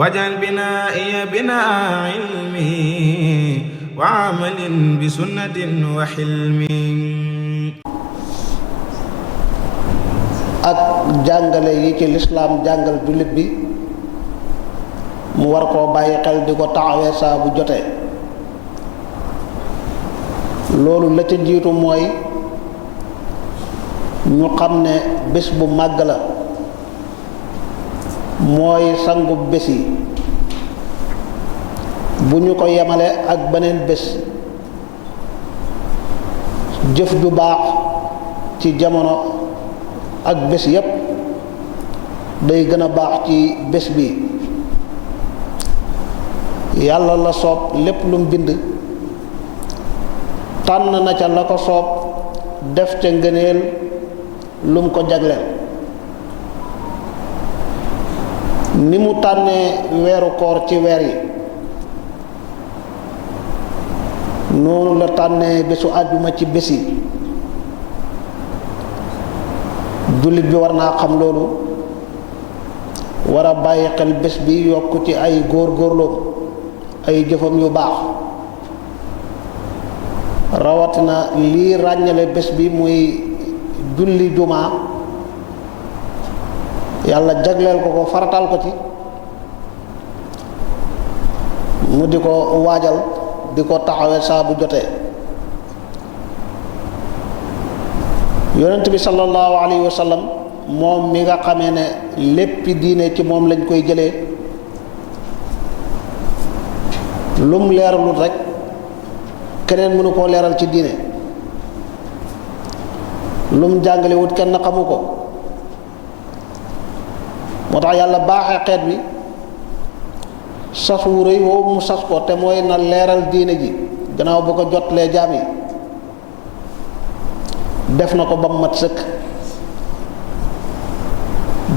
waj'al binaa'iya binaa'a ilmi wa amalin bi sunnatin wa xilmi. ak jàngale yi ci lislaam jàngal jullit bi mu war koo bàyyi xel di ko taxawee saa bu jotee. loolu la ca jiitu mooy ñu xam ne bés bu màgg la, mooy sangu bés yi. bu ñu ko yemale ak beneen bés. jëf ju baax ci jamono ak bés yépp day gën a baax ci bés bi. yàlla la soob lépp lu mu bind tànn na ca la ko soob def ca ngëneel lu mu ko jagleel. ni mu tànnee weeru koor ci weer yi, noonu la tànnee bésu àjjuma ci bés yi. jullit bi war naa xam loolu, war a bàyyi xel bés bi, yokk ci ay góor-góorloom, ay jëfam yu baax. rawatina lii ràññale bés bi muy julli jumaa, yàlla jagleel ko ko, faratal ko ci, mu di ko waajal, di ko taxawee saa bu jotee. yonent bi sallallahu alayhi wa sallam moom mi nga xamee ne léppi diine ci moom lañ koy jëlee, lum leeralul rek keneen mënu koo leeral ci diine. lum jàngale wut kenn xamu ko. moo tax yàlla baaxee xeet bi sas wu rëy woowu mu sas ko, te mooy na leeral diine ji gannaaw bu ko jotlee jaam yi. def na ko ba mu mat sëkk.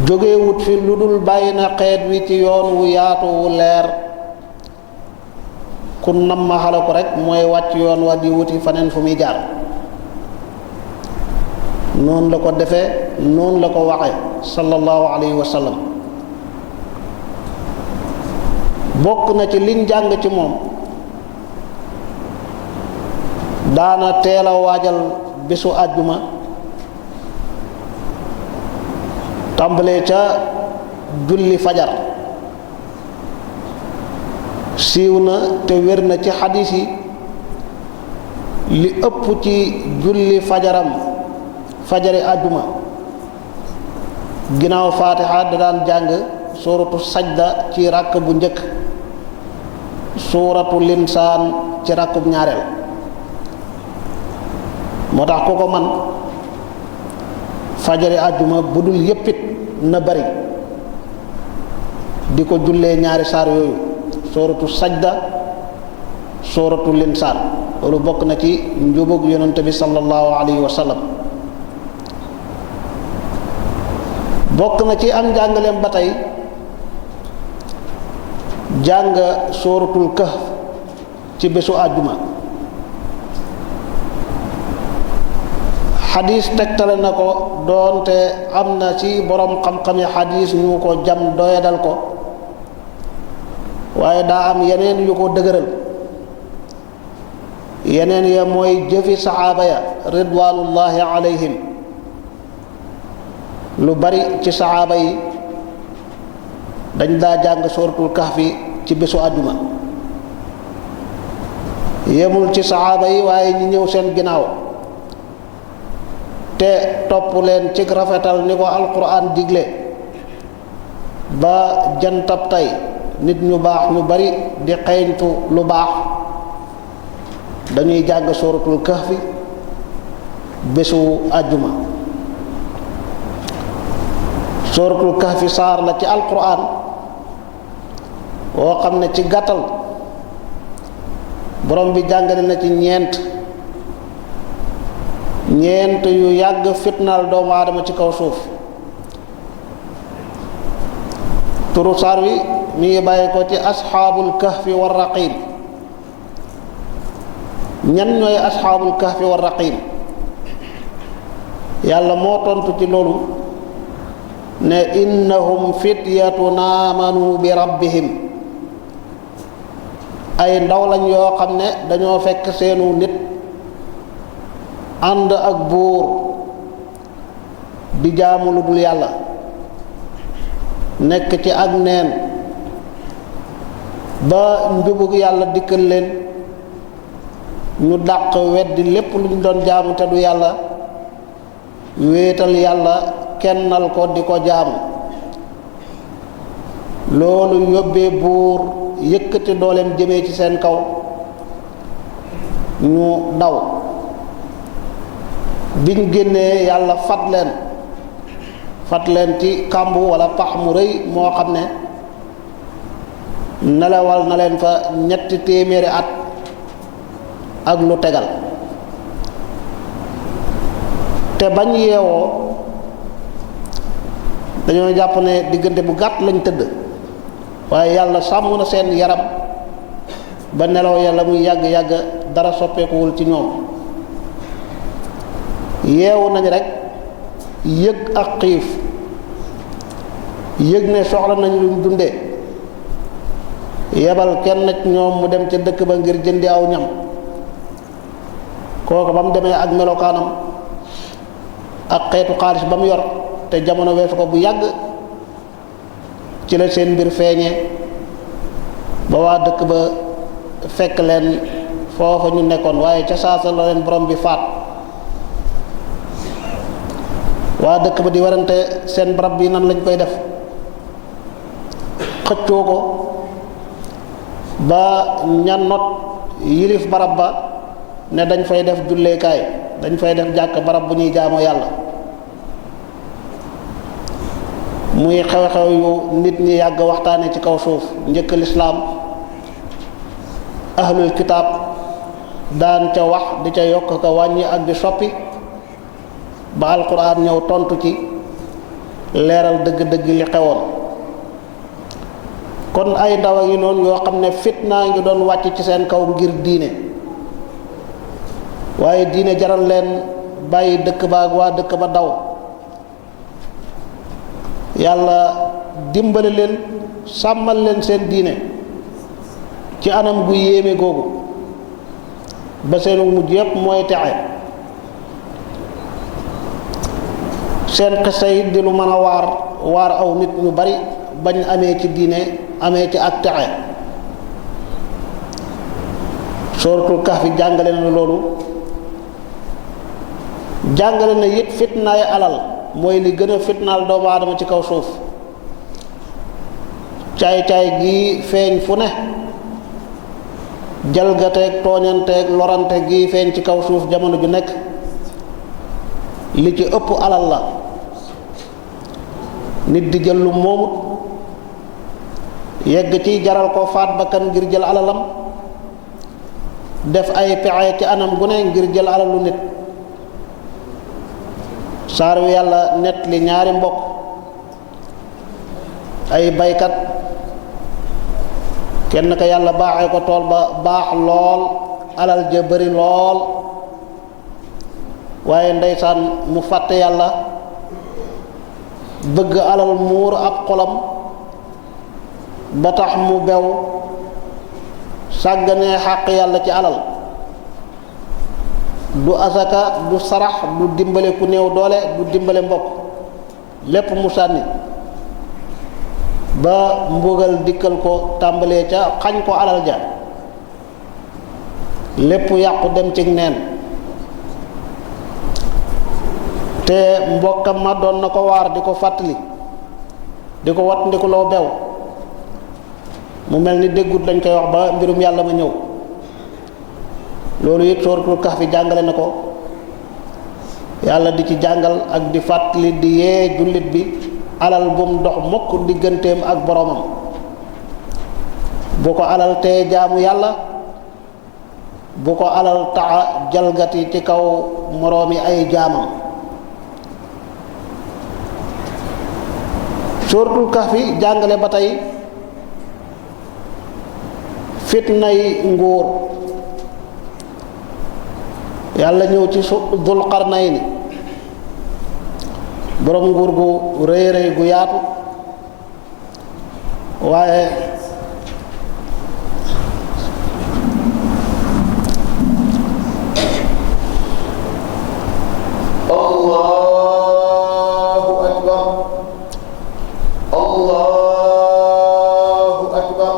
jógewut fi lu dul bàyyi na xeet wi ci yoon wu yaatu wu leer. ku nam ma xala ko rek mooy wàcc yoon wa di wuti faneen fu muy jaar. noonu la ko defee, noonu la ko waxee sallallahu alayhi wa sallam. bokk na ci liñ jàng ci moom, daana teel a waajal bésu àjjuma, tàmbalee ca julli fajar. siiw na te wér na ci xadiis yi li ëpp ci julli fajari àjjuma ginnaaw faatiha da daan jàng suuratu sajda ci ràkk bu njëkk, suuratu linsaan ci ràkkub ñaareel. moo tax ku ko man fajari àjjuma bu dul yéppit na bari di ko jullee ñaari saar yooyu, suuratu sajda, suuratu linsaan. loolu bokk na ci njubug yonent bi sallallahu alayhi wa sallam. bokk na ci am njàngaleem ba tey jàng suuratul kahf ci bésu àjjuma. xadis tegtale na ko, doonte am na ci borom xam-xami xadis ñu ko jam doyadal ko, waaye daa am yeneen yu ko dëgëral. yeneen ya mooy jëfi saxaaba ya ridwanullahi alayhim. lu bari ci saxaaba yi dañ daa jàng suuratul kahfi ci bésu àjjuma. yemul ci saxaaba yi waaye ñi ñëw seen ginnaaw te topp leen ci rafetal ni ko alquran digle ba jantab tey nit ñu baax ñu bari di xeeñtu lu baax, dañuy jàng suuratul kahfi bésu àjjuma. suuratul kahfi saar la ci alquran woo xam ne ci gàttal borom bi jàngale na ci ñeent yu yàgg fitnaal doomu aadama ci kaw suuf. turu saar wi mi ngi bàyyi ko ci asxaabul kahfi war raqim. ñan ñooy asxaabul kahfi war raqim? yàlla moo tontu ci loolu ne innahum fityatun amanu bi rabbihim ay ndaw lañ yoo xam ne dañoo fekk seenu nit ànd ak buur di jaamu lu dul yàlla nekk ci ak neen ba njubug yàlla dikkal leen ñu dàq weddi lépp lu ñu doon jaamu te du yàlla wéetal yàlla kennal ko di ko jaamu loolu yóbbee buur yëkkati dooleem jëmee ci seen kaw ñu daw biñ génnee yàlla fat leen ci kàmbu walla pax mu rëy moo xam ne nelawal na leen fa 300 at ak lu tegal te bañ yeewoo dañoo jàpp ne diggante bu gàtt lañ tëdd waaye yàlla sàmm na seen yaram ba nelaw yàlla muy yàgg-yàgg dara soppeekuwul ci ñoom yeewu nañ rek yëg ak xiif yëg ne soxla nañ luñ dunde yebal kenn ci ñoom mu dem ca dëkk ba ngir jëndi aw ñam kooku ba mu demee ak melokaanam ak xeetu xaalis ba mu yor te jamono weesu ko bu yàgg ci la seen mbir feeñee ba waa dëkk ba fekk leen foofa ñu nekkoon waaye ca saasa la leen borom bi faat waa dëkk ba di warante seen barab bi nan lañ koy def xëccoo ko ba ña not yilif barab ba ne dañ fay def julleekaay dañ fay def jàkk barab bu ñuy jaamoo yàlla muy xew-xew yu nit ñi yàgg waxtaane ci kaw suuf njëkk lislaam ahlul kitaab daan ca wax di ca yokk ka wàññi ak di soppi ba alquran ñëw tontu ci leeral dëgg-dëgg li xewoon kon ay ndaw a ngi noonu yoo xam ne fitnaa ngi doon wàcc ci seen kaw ngir diine waaye diine jaral leen bàyyi dëkk ba ak waa dëkk ba daw yàlla dimbali leen sàmmal leen seen diine ci anam gu yéeme googu ba seenu mujj yépp mooy texe seen xisa yi di lu mën a waar aw nit ñu bari bañ amee ci diine amee ci ak texe suratul kahfi jàngale na loolu jàngale na it fitnaay alal mooy li gën a fitnaal doomu aadama ci kaw suuf caay-caay gi feeñ fu ne jalgateeg tooñanteeg lorante gi feeñ ci kaw suuf jamono ju nekk li ci ëpp alal la nit di jël lu moomut yegg ci jaral ko faat bakkan ngir jël alalam def ay pexe ci anam gu ne ngir jël alalu nit saar wi yàlla nett li ñaari mbokk ay baykat kenn ka yàlla baaxee ko tool ba baax lool alal ja bari lool waaye ndeysaan mu fàtte yàlla bëgg alal muur ab xolam ba tax mu bew sàgganee xàq yàlla ci alal du asaka du sarax du dimbale ku néew doole du dimbale mbokk lépp mu sànni ba mbugal dikkal ko tàmbalee ca xañ ko alal ja lépp yàqu dem ci neen te mbokkam ma doon na ko waar di ko fàttali di ko wat ndi ko loo bew mu mel ni déggut lañ koy wax ba mbirum yàlla ma ñëw loolu it suratul kahfi jàngale na ko yàlla di ci jàngal ak di fàttali di yee jullit bi alal bu mu dox mukk digganteem ak boromam bu ko alal te jaamu yàlla bu ko alal taxa jalgati ci kaw moroomi ay jaamam suratul kahfi jàngale ba tey fitnay nguur yàlla ñëw ci Dul Qarnayni borom nguur gu rëy rëy gu yaatu waaye Allahu akbar Allahu akbar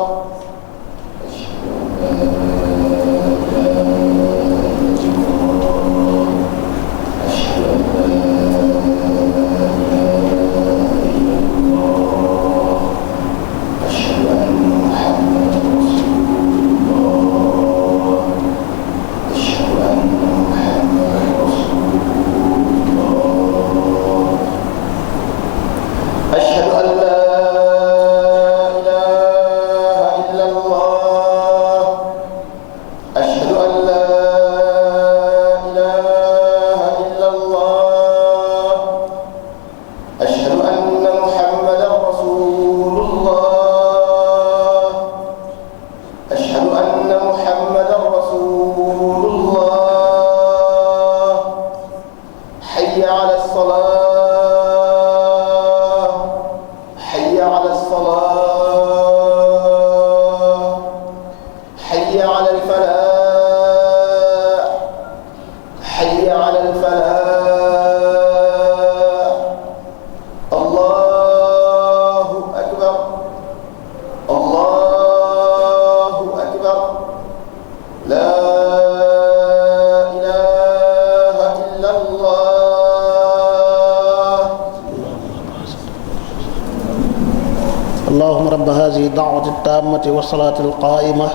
اللهم رب هذه الدعوة التامة والصلاة القائمة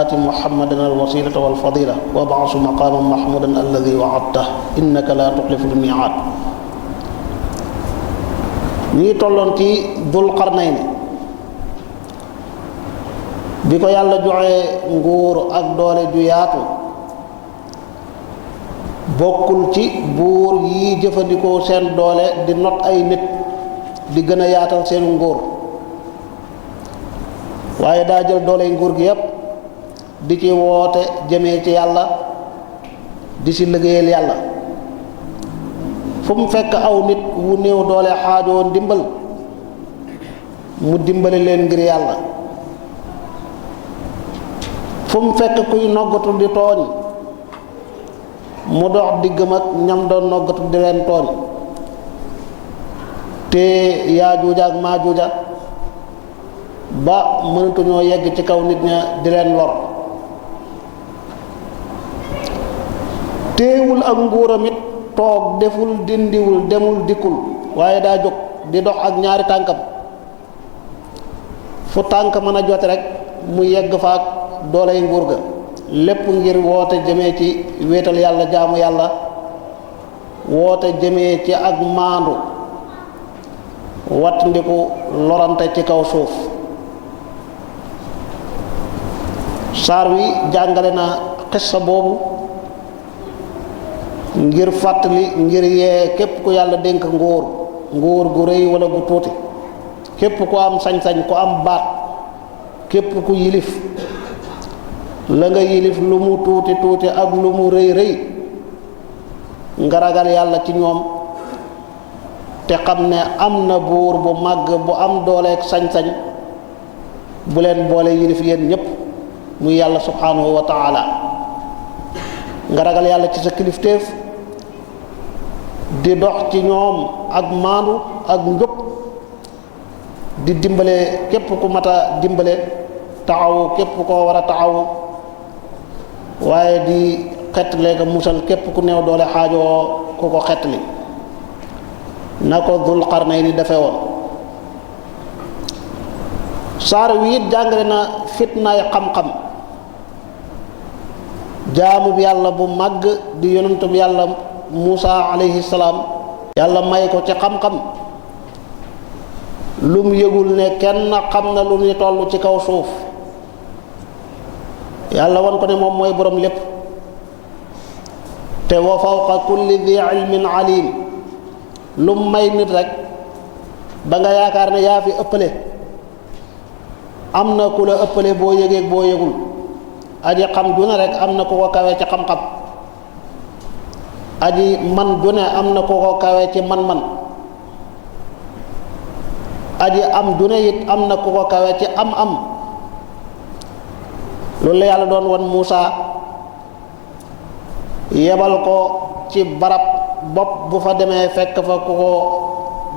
آت محمدا الوسيلة والفضيلة وابعث مقاما محمودا الذي وعدته إنك لا تخلف الميعاد. ñi tolloon ci Dul Qarnayni bi ko yàlla joxe nguur ak doole ju yaatu bokkul ci buur yi jëfandikoo seen doole di not ay nit di gën a yaatal seen nguur waaye daa jël doole nguur gi yépp di ci woote jëmee ci yàlla di ci liggéeyal yàlla fu mu fekk aw nit wu néew doole xaajoo ndimbal mu dimbali leen ngir yàlla fu mu fekk kuy noggatu di tooñ mu dox diggam ak ñam doon noggatu di leen tooñ te Yaajuuja ak Maajuuja ba mënatuñoo yegg ci kaw nit ña di leen lor téewul ak nguuram it toog deful dindiwul demul dikkul waaye daa jóg di dox ak ñaari tànkam fu tànk mën a jote rek mu yegg fa ak dooley nguur ga lépp ngir woote jëmee ci wéetal yàlla jaamu yàlla woote jëmee ci ak maandu wat ndiku lorante ci kaw suuf. saar wi jàngale na xissa boobu ngir fàttali ngir yee képp ku yàlla dénk nguur gu rëy wala gu tuuti képp ku am sañ-sañ ku am baat képp ku yilif la nga yilif lu mu tuuti tuuti ak lu mu rëy rëy nga ragal yàlla ci ñoom te xam ne am na buur bu màgg bu am dooleek sañ-sañ bu leen boole yilif yéen ñépp muy yàlla subhanahu wa taala nga ragal yàlla ci sa kilifteef di dox ci ñoom ak maandu ak njub di dimbale képp ku mat a dimbale taxawu képp koo war a taxawu waaye di xettale nga musal képp ku néew doole xaajoo ku ko xettali na ko Dul Qarnayni defe woon. saar wi it jàngale na fitnaay xam-xam jaamu bi yàlla bu màgg di yonentu bi yàlla Muusa alayhi salaam yàlla may ko ci xam-xam lu mu yëgul ne kenn xam na lu ñu toll ci kaw suuf yàlla won ko ne moom mooy borom lépp te wa fawqa kulli di ilmin alim lu mu may nit rek ba nga yaakaar ne yaa fi ëppale am na ku la ëppale boo yëgeeg boo yëgul aji xam ju ne rek am na ku ko kawe ci xam-xam aji man ju ne am na ku ko kawe ci man-man aji am june it am na ku ko kawe ci am loolu la yàlla doon wan Muusa yebal ko ci barab bopp bu fa demee fekk fa ku ko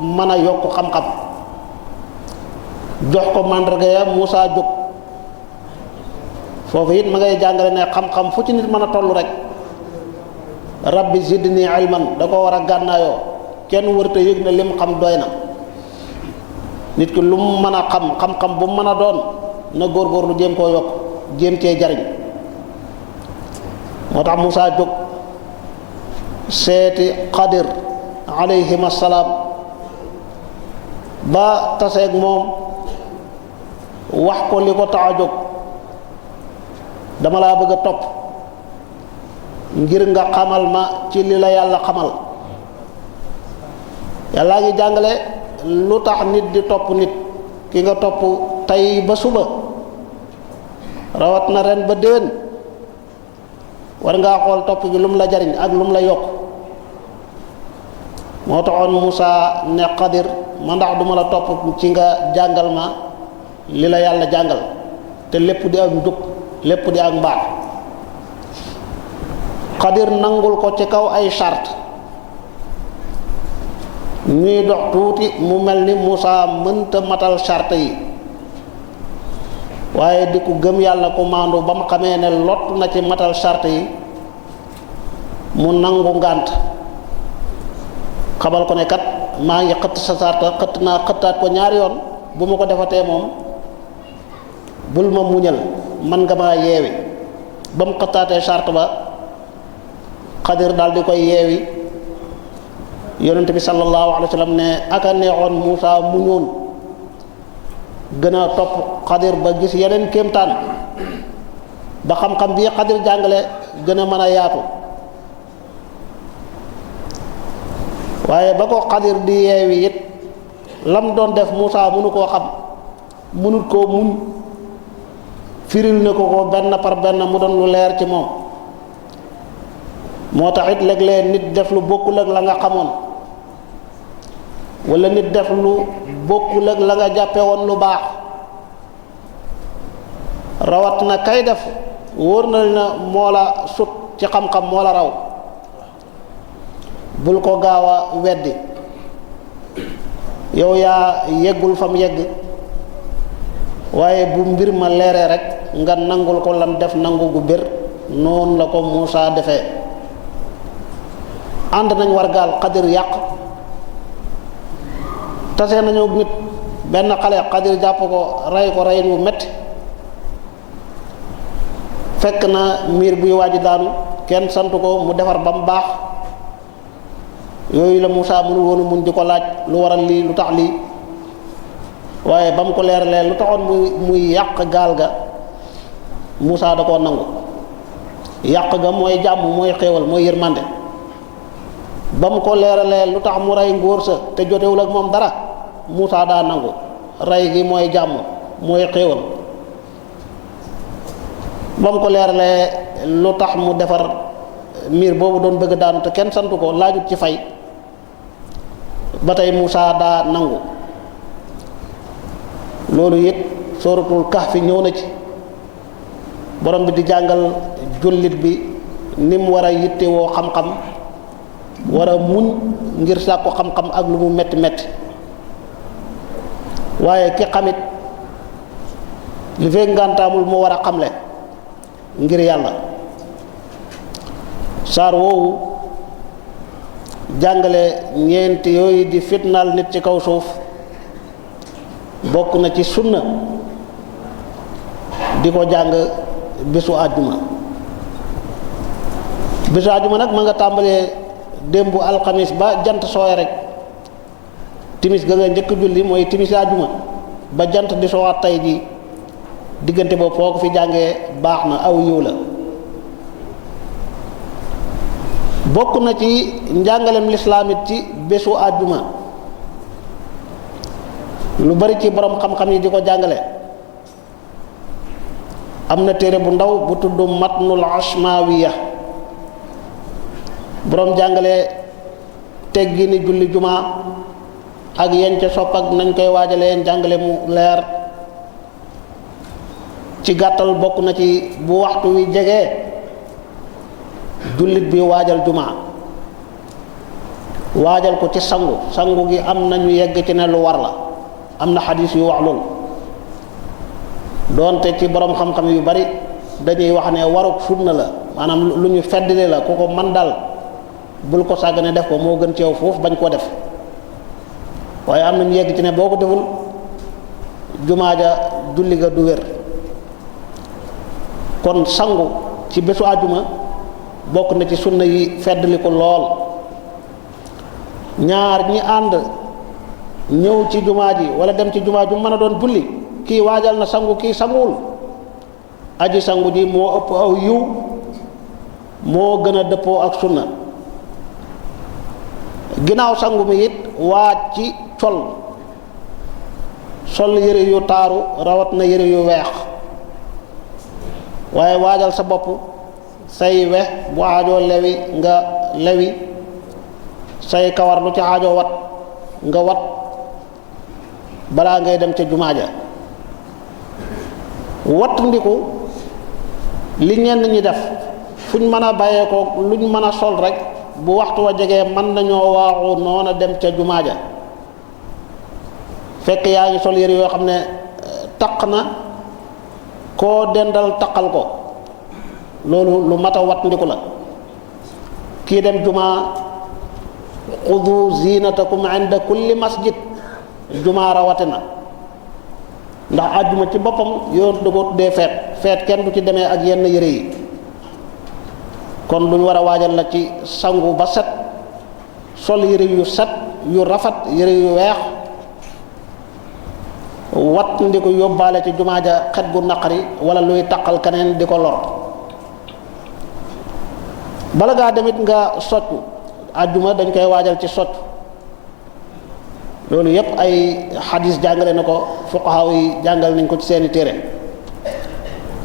mën a yokk xam-xam jox ko màndarga ya Muusa jóg foofu it ma ngay jàngale ne xam-xam fu ci nit mën a toll rek rabbi zidni ilman da ko war a gànnaayoo kenn wërta yëg ne lim xam doy na nit ki lu mu mën a xam-xam bu mu mën a doon na góorgóorlu jéem koo yokk jéem cee jariñ moo tax Muusa jóg seeti Xadir alayhim assalaam ba taseeg moom wax ko li ko tax a jóg dama laa bëgg a topp ngir nga xamal ma ci li la yàlla xamal yàllaa ngi jàngale lu tax nit di topp nit ki nga topp tey ba suba rawat na ren ba déwén war ngaa xool topp bi lu mu la jariñ ak lu mu la yokk moo taxoon Muusa ne Xadir ma ndax duma la topp ci nga jàngal ma li la yàlla jàngal te lépp di ak njub lépp di ak mbaax Xadir nangul ko ci kaw ay charte ñuy dox tuuti mu mel ni Muusa mënta matal charte yi waaye di ku gëm yàlla ku maandu ba mu xamee ne lott na ci matal charte yi mu nangu ngànt xamal ko ne kat maa ngi xëtt sa charte xëttaat ko ñaari yoon bu ma ko defatee moom bul ma muñal man nga maa yeewi ba mu xëttaatee charte ba Xadir daal di koy yeewi yonent bi sallallahu alayhi wa sallam ne aka neexoon Muusa muñoon gën a topp Xadir ba gis yeneen kéemtaan ba xam-xam bii Xadir jàngale gën a mën a yaatu waaye ba ko Xadir di yeewi it lam doon def Muusa mënu koo xam mënut koo muñ firil na ko benn par benn mu doon lu leer ci moom moo tax it léeg-léeg nit def lu bokkul ak la nga xamoon wala nit def lu bokkul ak la nga jàppe woon lu baax rawat na kay def wóor na moo la sut ci xam-xam moo la raw bul ko gaaw a weddi yow yaa yeggul fam yegg waaye bu mbir ma leeree rek nga nangul ko lam def nangu gu bir noonu la ko Muusa defee ànd nañ war gaal Xadir yàq tase nañu nit benn xale Xadir jàpp ko reyin wu metti fekk na miir buy waaj daanu kenn sant ko mu defar ba mu baax yooyu la Muusa mënul woonu muñ di ko laaj lu waral lii lu tax lii waaye ba mu ko leeralee lu taxoon muy yàq gaal ga Muusa da koo nangu yàq ga mooy jàmm mooy xéewal mooy yërmande ba mu ko leeralee lu tax mu rey ngóor sa te jotewul ak moom dara Muusa daa nangu rey gi mooy jàmm mooy xéewal ba mu ko leeralee lu tax mu defar miir boobu doon bëgg daanu te kenn santu ko laajut ci fay ba tey Muusa daa nangu loolu it sooratul Kahfi ñëw na ci borom bi di jàngal jullit bi ni mu war a yittewoo xam-xam war a muñ ngir sàkku xam-xam ak lu mu metti metti waaye ki xamit li fekk ngantaamul mu war a xamle ngir yàlla saar woowu jàngale ñeenti yooyu di fitnaal nit ci kaw suuf bokk na ci sunna di ko jàng bésu àjjuma nag ma nga tàmbalee démbu alxamis ba jant sooy rek timis ga nga njëkk julli mooy timis àjjuma ba jant di soowaat tey ji diggante boobu foo ko fi jàngee baax na aw yiw la bokk na ci njàngalem lislaam it ci bésu àjjuma lu bari ci borom xam-xam yi di ko jàngale am na téere bu ndaw bu tudd matnul ashmawiya borom jàngale teggini julli jumaa ak yéen ca sopp ak nañ koy waajalee njàngale mu leer. ci gàttal bokk na ci bu waxtu wi jegee jullit bi waajal jumaa waajal ko ci sangu gi am nañu yegg ci ne lu war la am na xadis yu wax loolu doonte ci borom xam-xam yu bari dañuy wax ne waruk sunna la maanaam lu ñu feddali la ku ko man dal bul ko sàggane def ko moo gën ci yow foofu bañ koo def waaye am nañu yegg ci ne boo ko deful jumaa ja julli ga du wér kon sangu ci bésu àjjuma bokk na ci sunna yi feddali ko lool ñaar ñi ànd ñëw ci jumaa ji wala dem ci jumaa ju mën a doon julli kii waajal na sangu kii sanguwul aji sangu ji moo ëpp aw yiw moo gën a dëppoo ak sunna ginnaaw sangu mi it waaj ci sol yëre yu taaru rawat na yëre yu weex waaye waajal sa bopp say wex bu aajoo lewi nga lewi say kawar lu ci aajoo wat nga wat balaa ngay dem ca jumaa ja wat ndiku li ñenn ñi def fuñ mën a bàyyee ko luñ mën a sol rek bu waxtu wa jegee mën nañoo waaxu noona dem ca jumaa ja fekk yaa ngi sol yére yoo xam ne taq na koo dendal taqal ko loolu lu mat a wat ndiku la kii dem jumaa xudu zinatakum inda kulli masjid jumaa rawatina ndax àjjuma ci boppam yoon du ko tuddee feet kenn du ci demee ak yenn yére yi kon lu ñu war a waajal la ci sangu ba set sol yére yu set yu rafet yére yu weex wat ndi ko yóbbaale ci jumaa ja xet gu naqari wala luy taqal keneen di ko lor bala ngaa demit nga soccu àjjuma dañ koy waajal ci soccu loolu yépp ay xadis jàngale na ko fuqaha yi jàngal nañ ko ci seeni téere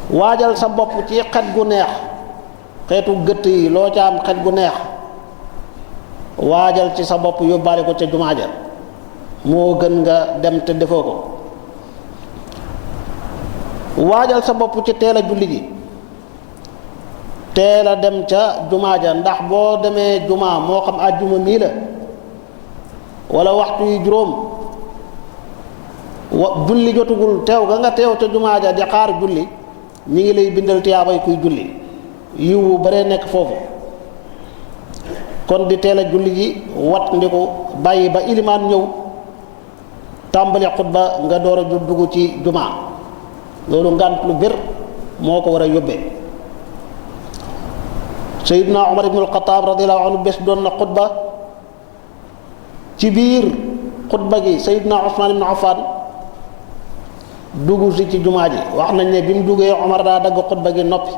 waajal sa bopp ci xet gu neex xeetu gëtt yi loo ca am xet gu neex waajal ci sa bopp yóbbaale ko ca jumaa ja moo gën nga dem te defoo ko waajal sa bopp ci teel a julli ji teel a dem ca jumaa ja ndax boo demee jumaa moo xam àjjuma mii la wala waxtu yu juróom julli jotugul teew ga nga teew ca jumaa ja di xaar julli ñi ngi lay bindal tiyaabay kuy julli yiwu bare nekk foofu kon di teel a julli ji wat ndiku bàyyi ba ilimaan ñëw tàmbali xutba nga door a dugg ci jumaa loolu ngànt lu bir moo ko war a yóbbee Seydina Omar ibn al-Khattab radiyallahu anhu bés doon na xutba ci biir xutba gi Seydina Usmaan ibn Affan dugg si ci jumaa ji wax nañ ne bi mu duggee Omar daa dagg xutba gi noppi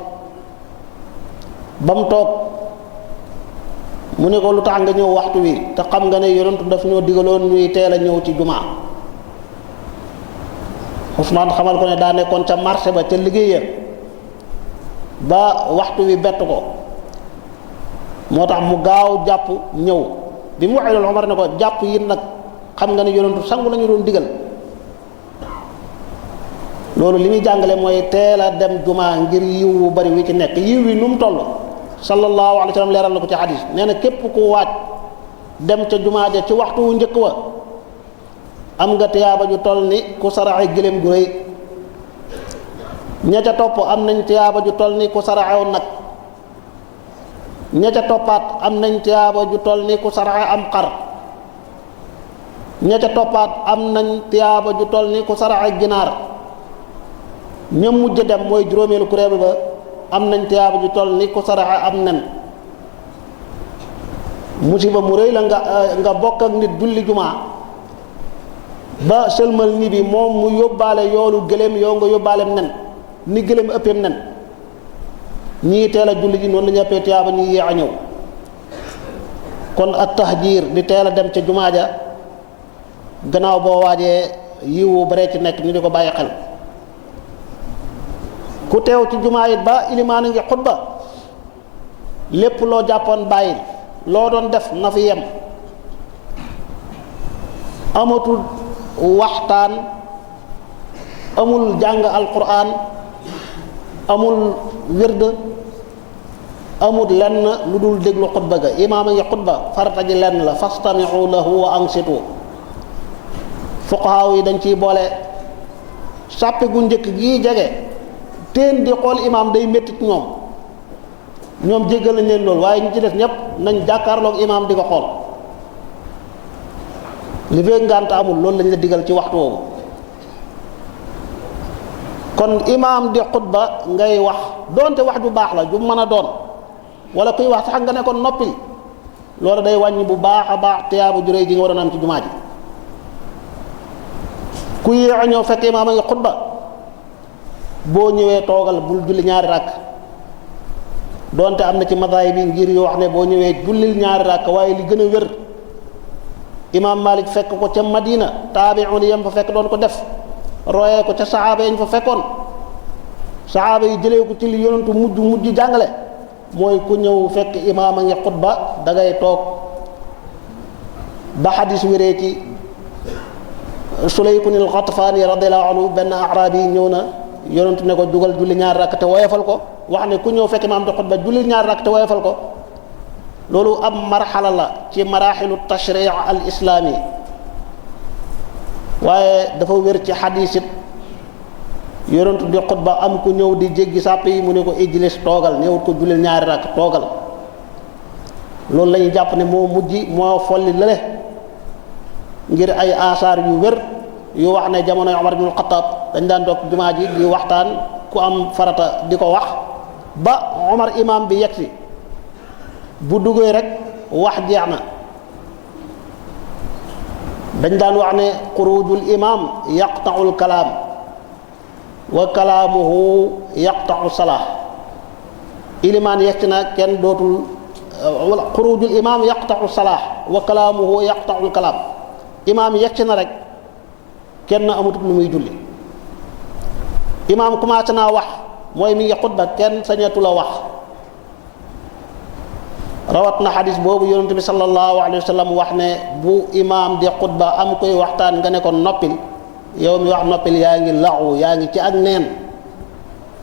ba mu toog mu ne ko lu tax nga ñëw waxtu wi te xam nga ne yonentu daf ñoo digaloon ñuy teel a ñëw ci jumaa Usmaan xamal ko ne daa nekkoon ca marché ba ca liggéeya ba waxtu wi bett ko moo tax mu gaaw jàpp ñëw bi mu waxee loolu Omar ne ko jàpp yi nag xam nga ne yonentu sangu lañu doon digal loolu li muy jàngale mooy teel a dem jumaa ngir yiw wu bari wi ci nekk yiw wi nu mu toll sallallahu alayhi wa sallam leeral na ko ci hadis nee na képp ku waaj dem ca jumaa ja ci waxtu wu njëkk wa am nga tiyaaba ju toll ni ku saraxe gëléem gu rëy ña ca topp am nañ tiyaaba ju toll ni ku saraxew nag ña ca toppaat am nañ tiyaaba ju toll ni ku saraxe am xar ña ca toppaat am nañ tiyaaba ju toll ni ku saraxe ginaar ña mujj dem mooy juróomeelu kuréel ba am nañ tiyaaba ju toll ni ku saraxe am nen musiba mu rëy la nga bokk ak nit julli jumaa ba sëlmal ni bi moom mu yóbbaale yoolu gëléem yow nga yóbbaaleem nen ni gëléem ëppeem nen ñii teel a julli ji noonu la ñu ëppee tiyaaba ñi yéex a ñëw kon ak tahjiir di teel a dem ca jumaa ja gannaaw boo waajee yiwu bare ci nekk ñu di ko bàyyi xel ku teew ci jumaa it ba ilimaan a ngi xutba lépp loo jàppoon bàyyil loo doon def na fi yem amatul waxtaan, amul jàng alquran, amul wird, amul lenn lu dul déglu xutba ga. imaam a ngi xutba, farata ji lenn la, fastami'u lahu wa ansitu. fuqahaa yi dañ ciy boole sàppe gu njëkk gii jege teen di xool imaam day métti ci ñoom jéggal nañ leen loolu, waaye ñu ci def ñépp nañ jàkkaarloog imaam di ko xool li fee ngànt amul. loolu lañ la digal ci waxtu woowu. kon imaam di xutba ngay wax, doonte wax ju baax la ju mën a doon, wala kuy wax sax nga ne ko noppil, loolu day wàññi bu baax a baax tiyaabu ju réy ji nga waroon am ci jumaa ji. ku yéex a ñëw fekk imaam a ngi xutba, boo ñëwee toogal, bul julli ñaari ràkk. doonte am na ci madaay bi ngir yu wax ne boo ñëwee jullil ñaari ràkk, waaye li gën a wér, imaam Malik fekk ko ca Madina, taabi'un yam fa fekk doon ko def, royee ko ca saxaaba yañ fa fekkoon, saxaaba yi jëlee ko ci li yonentu mujj jàngale, mooy ku ñëw fekk imaam a ngi xutba da ngay toog ba xadis wéree ci Sulaykun al-Ghatafani radiyallahu anhu. benn araab yi ñëw na, yonentu ne ko jugal julli ñaar rakk te woyofal ko, wax ne ku ñëw fekk imaam di xutba julli ñaar rakk te woyofal ko. loolu ab marxala la ci maraaxilu tashrii al islaami, waaye dafa wér ci xadiis it yonentu di xutba am ku ñëw di jéggi sàpp yi mu ne ko ijlis, toogal, néewut ko jullil ñaari rakk, toogal. loolu la ñuy jàpp ne moo mujj moo folli lële, ngir ay asaar yu wér yu wax ne jamonoy Omar ibnul Xattaab dañ daan toog jumaa ji di waxtaan, ku am farata di ko wax ba Omar imaam bi yegsi, bu duggee rek wax jeex na. dañ daan wax ne xurujul imaam yaqta'ul kalaam wa kalaamuhu yaqta'u salaa. ilimaan yegsi na kenn dootul wala xurujul imaam yaqta'u salaa wa kalaamuhu yaqta'ul kalaam. imaam yegsi na rek kenn amatul lu muy julli. imaam commencé naa wax, mooy mi ngi xutba, kenn sañatu la wax. rawat na xadis boobu yonent bi sallallahu alayhi wa sallam wax ne bu imaam di xutba am koy waxtaan nga ne ko noppil, yow mi wax noppil yaa ngi laxu, yaa ngi ci ak neen,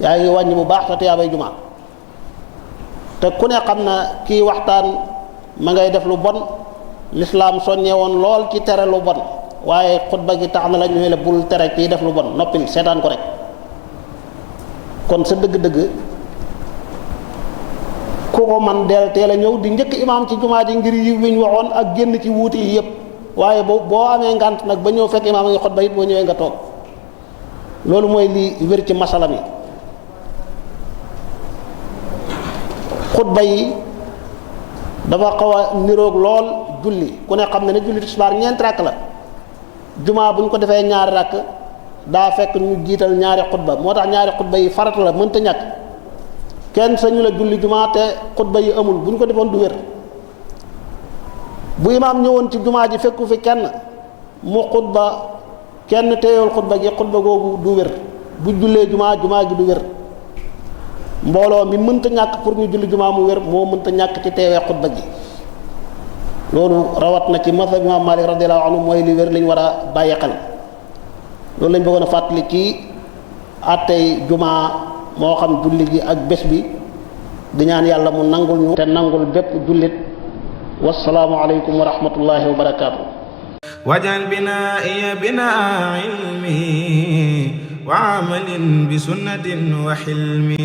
yaa ngi wàññi bu baax sa tiyaabay jumaa. te ku ne xam na kii waxtaan ma ngay def lu bon, lislaam soññee woon lool ci tere lu bon, waaye xutba gi tax na la ñu la bul tere kii def lu bon, noppil, seetaan ko rek. kon sa dëgg-dëgg ku ko man del teel a ñëw di njëkk imaam ci jumaa ji ngir yi wiñ waxoon ak génn ci wuute yi yëpp. waaye boo amee ngant nag ba ñëw fekk imaam a ngi xutba it boo ñëwee nga toog. loolu mooy li wér ci masala mi. xutba yi dafa xaw a niroog lool julli, ku ne xam ne julli tisbaar ñeenti rakk la. jumaa bu ñu ko defee ñaari rakk daa fekk ñu jiital ñaari xutba, moo tax ñaari xutba yi farata la, mënta ñàkk. kenn sañu la julli jumaa te xutba yi amul, bu ñu ko defoon du wér. bu imaam ñëwoon ci jumaa ji fekku fi kenn mu xutba, kenn teewul xutba gi, xutba googu du wér. bu jullee jumaa gi du wér. mbooloo mi mënta ñàkk pour ñu julli jumaa mu wér moo mënta ñàkk ci teewee xutba gi. loolu rawat na ci mazhab imaam Maalik radiyallahu anhu mooy li wér lañ war a bàyyi xel. loolu lañ bëggoon a fàttali ci àttey jumaa, moo xam julli gi ak bés bi, di ñaan yàlla mu nangul ñu te nangul bépp jullit. wassalaamu aleykum wa rahmatullahi wa barakaatu. wajal binaa'iya binaa'a ilmi wa amalin bi sunnatin wa hilmi